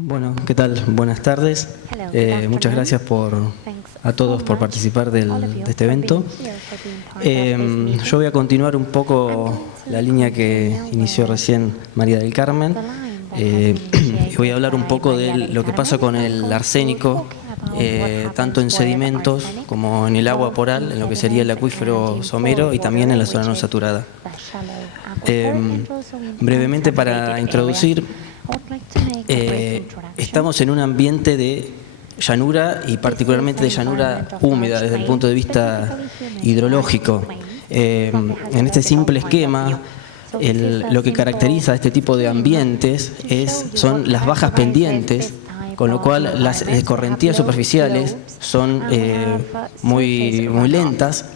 Bueno, ¿qué tal? Buenas tardes. Muchas gracias a todos por participar de este evento. Yo voy a continuar un poco la línea que inició recién María del Carmen. Voy a hablar un poco de lo que pasa con el arsénico, tanto en sedimentos como en el agua poral, en lo que sería el acuífero somero y también en la zona no saturada. Brevemente, para introducir, estamos en un ambiente de llanura y particularmente de llanura húmeda desde el punto de vista hidrológico. En este simple esquema, lo que caracteriza a este tipo de ambientes son las bajas pendientes, con lo cual las escorrentías superficiales son muy lentas.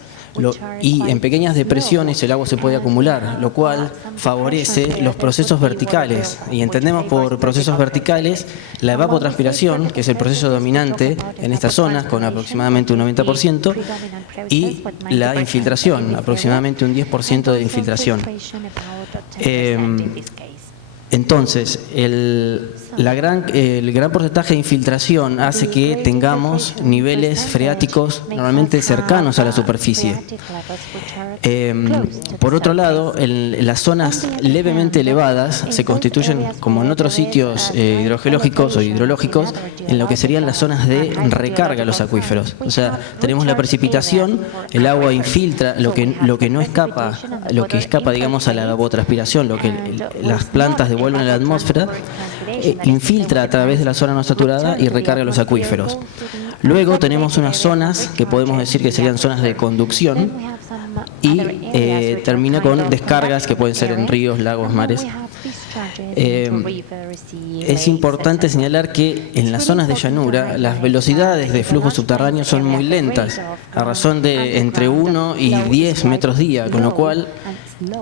Y en pequeñas depresiones el agua se puede acumular, lo cual favorece los procesos verticales. Y entendemos por procesos verticales la evapotranspiración, que es el proceso dominante en estas zonas, con aproximadamente un 90%, y la infiltración, aproximadamente un 10% de infiltración. Entonces, el gran porcentaje de infiltración hace que tengamos niveles freáticos normalmente cercanos a la superficie. Por otro lado, las zonas levemente elevadas se constituyen, como en otros sitios hidrogeológicos o hidrológicos, en lo que serían las zonas de recarga a los acuíferos. O sea, tenemos la precipitación, el agua infiltra lo que no escapa, digamos, a la evapotranspiración, lo que las plantas devuelven a la atmósfera, infiltra a través de la zona no saturada y recarga los acuíferos. Luego tenemos unas zonas que podemos decir que serían zonas de conducción y termina con descargas que pueden ser en ríos, lagos, mares. Es importante señalar que en las zonas de llanura las velocidades de flujo subterráneo son muy lentas, a razón de entre 1 y 10 metros día, con lo cual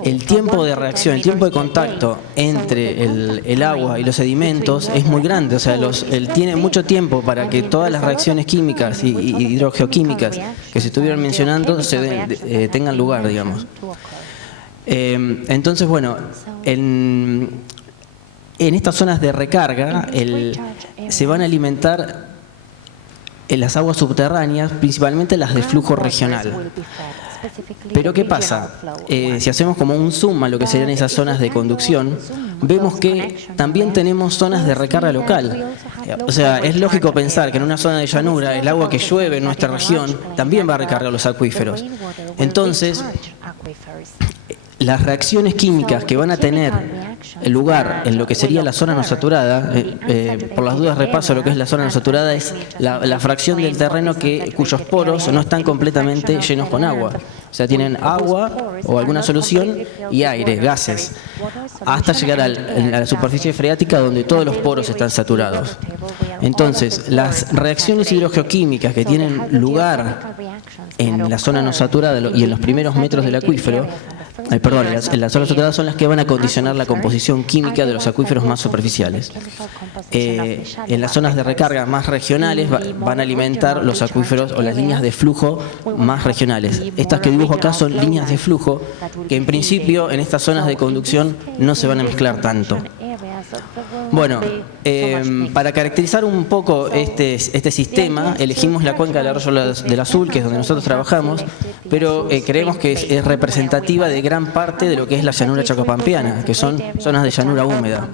el tiempo de reacción, el tiempo de contacto entre el agua y los sedimentos es muy grande. O sea, él tiene mucho tiempo para que todas las reacciones químicas y hidrogeoquímicas que se estuvieron mencionando tengan lugar, digamos. Entonces, bueno, en estas zonas de recarga se van a alimentar las aguas subterráneas, principalmente las de flujo regional. Pero ¿qué pasa? Si hacemos como un zoom a lo que serían esas zonas de conducción, vemos que también tenemos zonas de recarga local. O sea, es lógico pensar que en una zona de llanura el agua que llueve en nuestra región también va a recargar los acuíferos. Entonces, las reacciones químicas que van a tener lugar en lo que sería la zona no saturada, por las dudas repaso lo que es la zona no saturada, es la fracción del terreno cuyos poros no están completamente llenos con agua. O sea, tienen agua o alguna solución y aire, gases, hasta llegar a la superficie freática donde todos los poros están saturados. Entonces, las reacciones hidrogeoquímicas que tienen lugar en la zona no saturada y en los primeros metros del acuífero, en la zona saturada son las que van a condicionar la composición química de los acuíferos más superficiales. En las zonas de recarga más regionales van a alimentar los acuíferos o las líneas de flujo más regionales. Estas que dibujo acá son líneas de flujo que en principio en estas zonas de conducción no se van a mezclar tanto. Bueno, para caracterizar un poco este sistema, elegimos la cuenca del Arroyo del Azul, que es donde nosotros trabajamos, pero creemos que es representativa de gran parte de lo que es la llanura chacopampeana, que son zonas de llanura húmeda.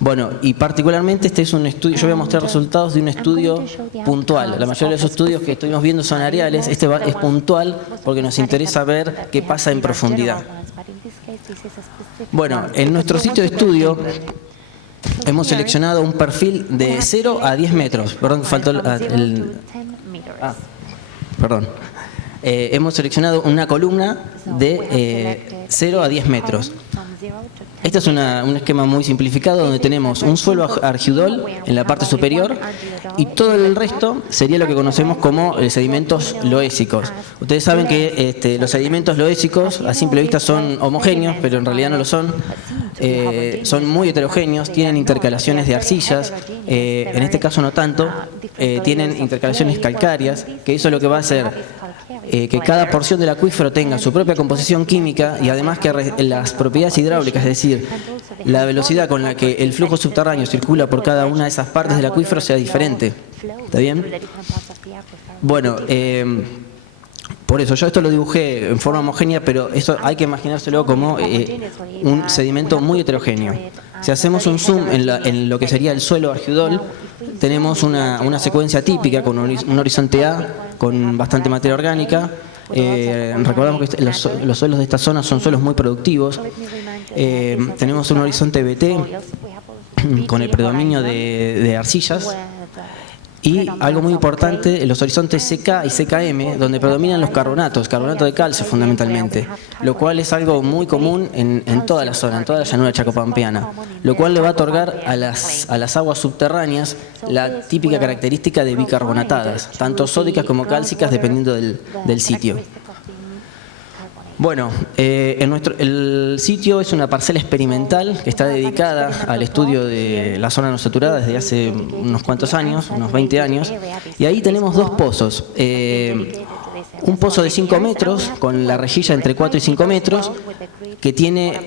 Bueno, y particularmente este es un estudio, yo voy a mostrar resultados de un estudio puntual. La mayoría de los estudios que estuvimos viendo son areales, este es puntual porque nos interesa ver qué pasa en profundidad. Bueno, en nuestro sitio de estudio hemos seleccionado un perfil de 0 a 10 metros. Perdón, faltó perdón. Hemos seleccionado una columna de 0 a 10 metros. Este es un esquema muy simplificado donde tenemos un suelo argidol en la parte superior y todo el resto sería lo que conocemos como sedimentos loésicos. Ustedes saben que los sedimentos loésicos a simple vista son homogéneos, pero en realidad no lo son. Son muy heterogéneos, tienen intercalaciones de arcillas, en este caso no tanto, tienen intercalaciones calcáreas, que eso lo que va a hacer que cada porción del acuífero tenga su propia composición química y además que las propiedades hidráulicas, es decir, la velocidad con la que el flujo subterráneo circula por cada una de esas partes del acuífero sea diferente. ¿Está bien? Bueno, por eso yo esto lo dibujé en forma homogénea, pero esto hay que imaginárselo como un sedimento muy heterogéneo. Si hacemos un zoom en lo que sería el suelo argidol, tenemos una secuencia típica con un horizonte A, con bastante materia orgánica. Recordamos que los suelos de esta zona son suelos muy productivos. Tenemos un horizonte BT con el predominio de arcillas. Y algo muy importante, los horizontes CK y CKM, donde predominan los carbonatos, carbonato de calcio fundamentalmente, lo cual es algo muy común en toda la zona, en toda la llanura chacopampeana, lo cual le va a otorgar a las aguas subterráneas la típica característica de bicarbonatadas, tanto sódicas como cálcicas dependiendo del sitio. Bueno, el sitio es una parcela experimental que está dedicada al estudio de la zona no saturada desde hace unos cuantos años, unos 20 años, y ahí tenemos dos pozos. Un pozo de 5 metros con la rejilla entre 4 y 5 metros que tiene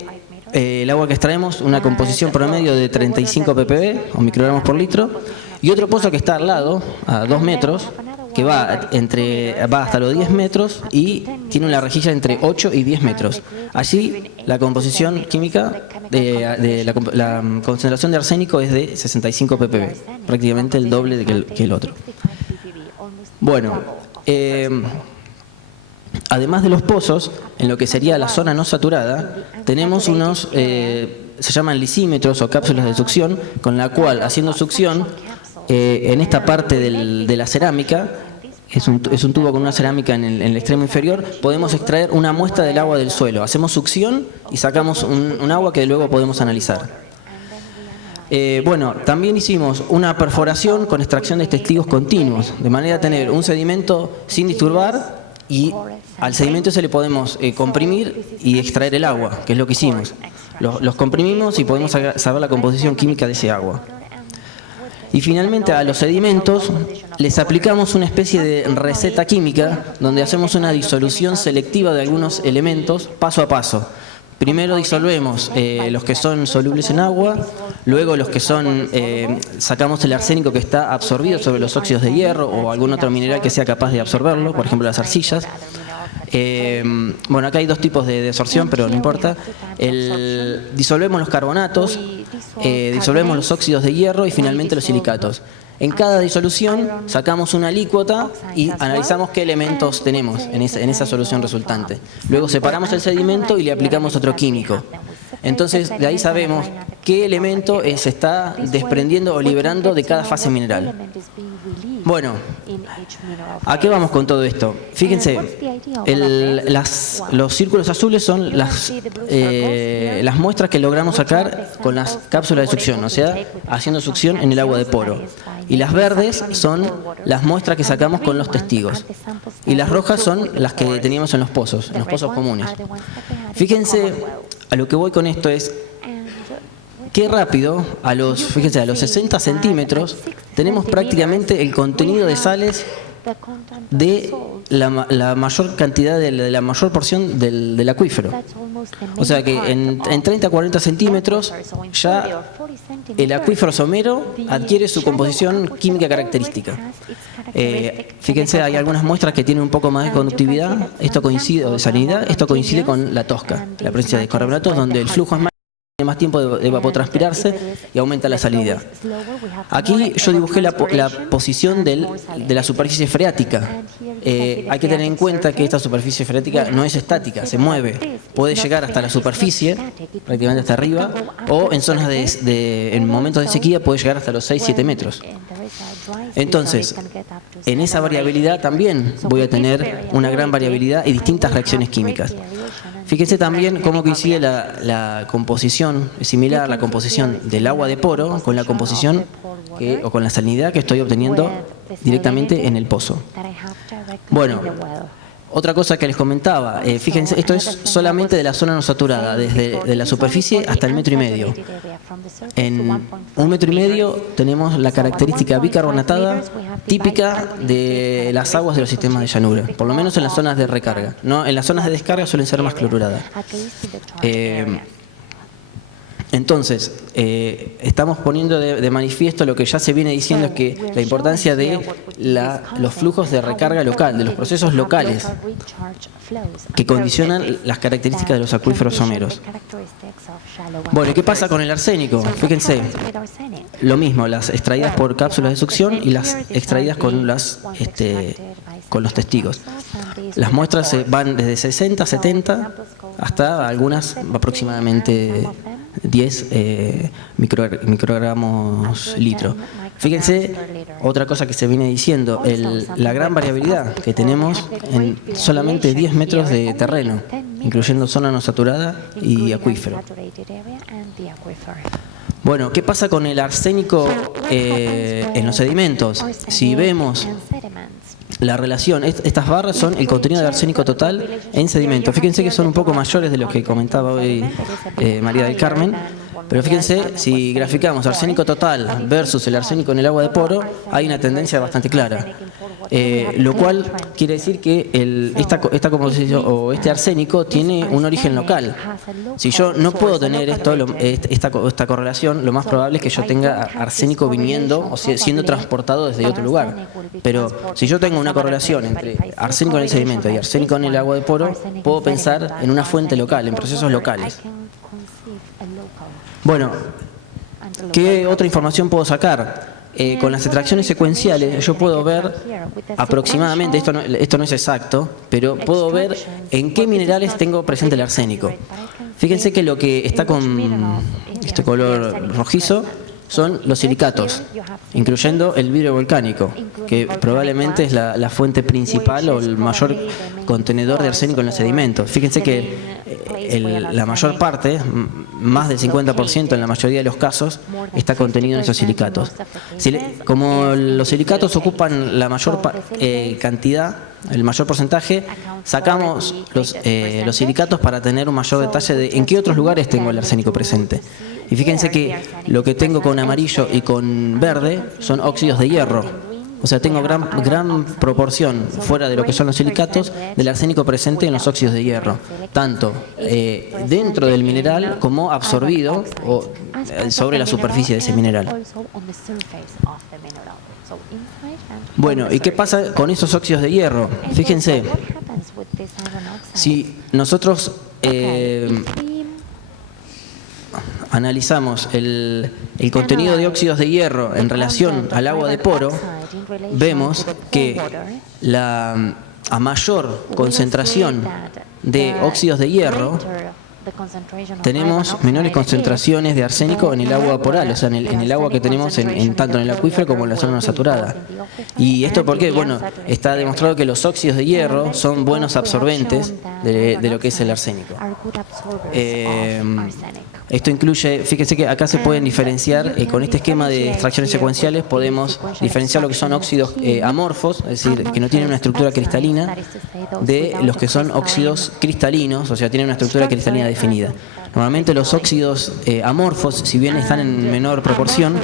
el agua que extraemos una composición promedio de 35 ppb o microgramos por litro, y otro pozo que está al lado, a 2 metros, que va hasta los 10 metros y tiene una rejilla entre 8 y 10 metros. Allí la composición química, la concentración de arsénico es de 65 ppb, prácticamente el doble que el otro. Bueno, además de los pozos, en lo que sería la zona no saturada, tenemos unos, se llaman lisímetros o cápsulas de succión, con la cual, haciendo succión, en esta parte de la cerámica, es un tubo con una cerámica en el extremo inferior, podemos extraer una muestra del agua del suelo. Hacemos succión y sacamos un agua que luego podemos analizar. Bueno, también hicimos una perforación con extracción de testigos continuos, de manera a tener un sedimento sin disturbar y al sedimento se le podemos comprimir y extraer el agua, que es lo que hicimos. Los comprimimos y podemos saber la composición química de ese agua. Y finalmente a los sedimentos les aplicamos una especie de receta química donde hacemos una disolución selectiva de algunos elementos paso a paso. Primero disolvemos los que son solubles en agua, luego los que son, sacamos el arsénico que está absorbido sobre los óxidos de hierro o algún otro mineral que sea capaz de absorberlo, por ejemplo las arcillas. Bueno, acá hay dos tipos de absorción, pero no importa. Disolvemos los carbonatos, disolvemos los óxidos de hierro y finalmente los silicatos. En cada disolución sacamos una alícuota y analizamos qué elementos tenemos en esa solución resultante. Luego separamos el sedimento y le aplicamos otro químico. Entonces, de ahí sabemos qué elemento se está desprendiendo o liberando de cada fase mineral. Bueno, ¿a qué vamos con todo esto? Fíjense, los círculos azules son las muestras que logramos sacar con las cápsulas de succión, o sea, haciendo succión en el agua de poro. Y las verdes son las muestras que sacamos con los testigos. Y las rojas son las que teníamos en los pozos comunes. Fíjense, a lo que voy con esto es, qué rápido, fíjense, a los 60 centímetros, tenemos prácticamente el contenido de sales de la mayor cantidad, de la mayor porción del acuífero. O sea que en 30 a 40 centímetros ya el acuífero somero adquiere su composición química característica. Fíjense, hay algunas muestras que tienen un poco más de conductividad, esto coincide, o de salinidad, esto coincide con la tosca, la presencia de carbonatos, donde el flujo es más, tiene más tiempo de evapotranspirarse y aumenta la salinidad. Aquí yo dibujé la posición de la superficie freática. Hay que tener en cuenta que esta superficie freática no es estática, se mueve. Puede llegar hasta la superficie, prácticamente hasta arriba, o en zonas en momentos de sequía puede llegar hasta los 6-7 metros. Entonces, en esa variabilidad también voy a tener una gran variabilidad y distintas reacciones químicas. Fíjense también cómo coincide la composición, es similar la composición del agua de poro con la composición o con la salinidad que estoy obteniendo directamente en el pozo. Bueno, Otra cosa que les comentaba, fíjense, esto es solamente de la zona no saturada, desde de la superficie hasta el 1,5 metros. En 1,5 metros tenemos la característica bicarbonatada típica de las aguas de los sistemas de llanura, por lo menos en las zonas de recarga, ¿no? En las zonas de descarga suelen ser más cloruradas. Entonces, estamos poniendo de manifiesto lo que ya se viene diciendo, es que la importancia de los flujos de recarga local, de los procesos locales que condicionan las características de los acuíferos someros. Bueno, ¿y qué pasa con el arsénico? Fíjense, lo mismo, las extraídas por cápsulas de succión y las extraídas con los testigos. Las muestras van desde 60, 70 hasta algunas aproximadamente 10 microgramos litro. Fíjense, otra cosa que se viene diciendo, la gran variabilidad que tenemos en solamente 10 metros de terreno, incluyendo zona no saturada y acuífero. Bueno, ¿qué pasa con el arsénico en los sedimentos? Si vemos la relación, estas barras son el contenido de arsénico total en sedimento. Fíjense que son un poco mayores de lo que comentaba hoy María del Carmen, pero fíjense, si graficamos arsénico total versus el arsénico en el agua de poro, hay una tendencia bastante clara. Lo cual quiere decir que esta composición o este arsénico tiene un origen local. Si yo no puedo tener esta correlación, lo más probable es que yo tenga arsénico viniendo o siendo transportado desde otro lugar. Pero si yo tengo una correlación entre arsénico en el sedimento y arsénico en el agua de poro, puedo pensar en una fuente local, en procesos locales. Bueno, ¿qué otra información puedo sacar? Con las extracciones secuenciales yo puedo ver aproximadamente, esto no es exacto, pero puedo ver en qué minerales tengo presente el arsénico. Fíjense que lo que está con este color rojizo son los silicatos, incluyendo el vidrio volcánico, que probablemente es la fuente principal o el mayor contenedor de arsénico en los sedimentos. Fíjense que la mayor parte, más del 50% en la mayoría de los casos, está contenido en esos silicatos. Como los silicatos ocupan la mayor cantidad, el mayor porcentaje, sacamos los silicatos para tener un mayor detalle de en qué otros lugares tengo el arsénico presente. Y fíjense que lo que tengo con amarillo y con verde son óxidos de hierro. O sea, tengo gran proporción, fuera de lo que son los silicatos, del arsénico presente en los óxidos de hierro, tanto dentro del mineral como absorbido o sobre la superficie de ese mineral. Bueno, ¿y qué pasa con esos óxidos de hierro? Fíjense, si nosotros analizamos el contenido de óxidos de hierro en relación al agua de poro, vemos que a mayor concentración de óxidos de hierro, tenemos menores concentraciones de arsénico en el agua poral, o sea, en el agua que tenemos tanto en el acuífero como en la zona no saturada. ¿Y esto por qué? Bueno, está demostrado que los óxidos de hierro son buenos absorbentes de lo que es el arsénico. Esto incluye, fíjense que acá se pueden diferenciar, con este esquema de extracciones secuenciales podemos diferenciar lo que son óxidos amorfos, es decir, que no tienen una estructura cristalina, de los que son óxidos cristalinos, o sea, tienen una estructura cristalina definida. Normalmente los óxidos amorfos, si bien están en menor proporción,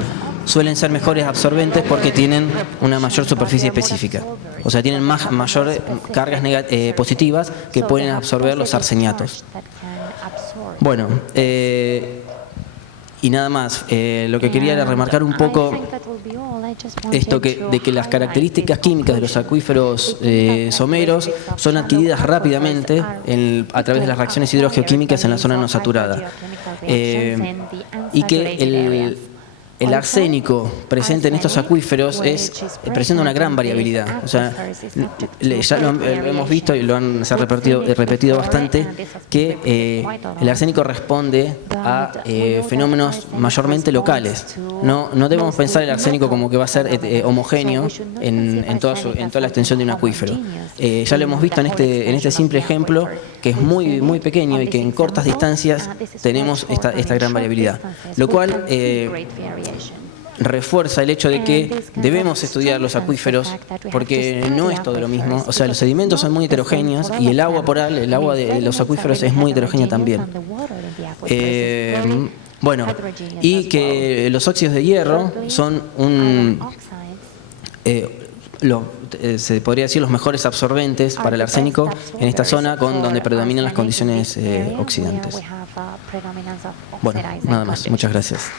suelen ser mejores absorbentes porque tienen una mayor superficie específica. O sea, tienen mayor cargas positivas que pueden absorber los arseniatos. Bueno, y nada más, lo que quería era remarcar un poco esto de que las características químicas de los acuíferos someros son adquiridas rápidamente a través de las reacciones hidrogeoquímicas en la zona no saturada. Y que el arsénico presente en estos acuíferos presenta una gran variabilidad. O sea, ya lo hemos visto y se ha repetido bastante, que el arsénico responde a fenómenos mayormente locales. No debemos pensar el arsénico como que va a ser homogéneo en toda la extensión de un acuífero. Ya lo hemos visto en este simple ejemplo, que es muy pequeño y que en cortas distancias tenemos esta gran variabilidad. Lo cual refuerza el hecho de que debemos estudiar los acuíferos porque no es todo lo mismo. O sea, los sedimentos son muy heterogéneos y el agua poral, el agua de los acuíferos es muy heterogénea también. Bueno, y que los óxidos de hierro son se podría decir los mejores absorbentes para el arsénico en esta zona donde predominan las condiciones oxidantes. Bueno, nada más. Muchas gracias.